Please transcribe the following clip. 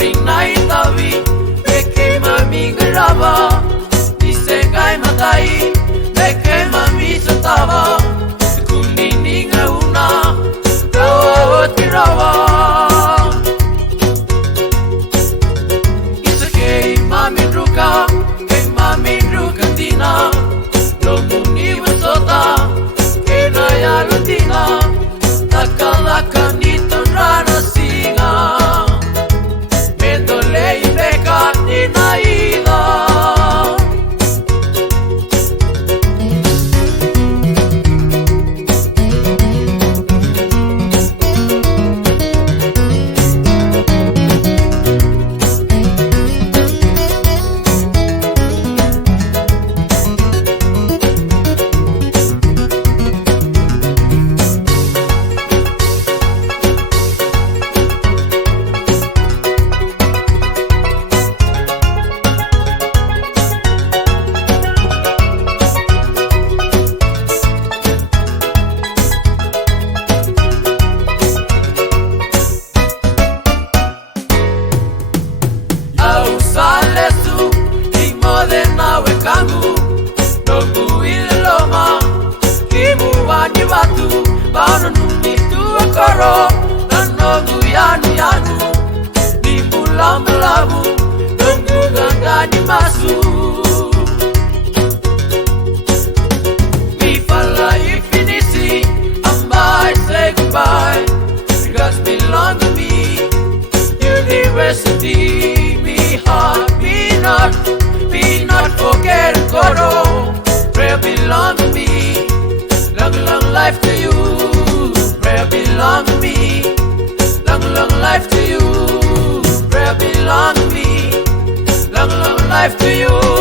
ring nai tavi Beke mami grava Dise kai matai Beke mami satava Kulini ngauna Rawa oti rawa Isa kei mami ruka Kei mami ruka tina Lomuni wasota Kena ya lutina Takalaka nito rana singa Mendole ibeka ninaida Be not forget Koro, prayer belong to me. Long, long life to you. Prayer belong to me. Long, long life to you. Prayer belong to me. Long, long life to you.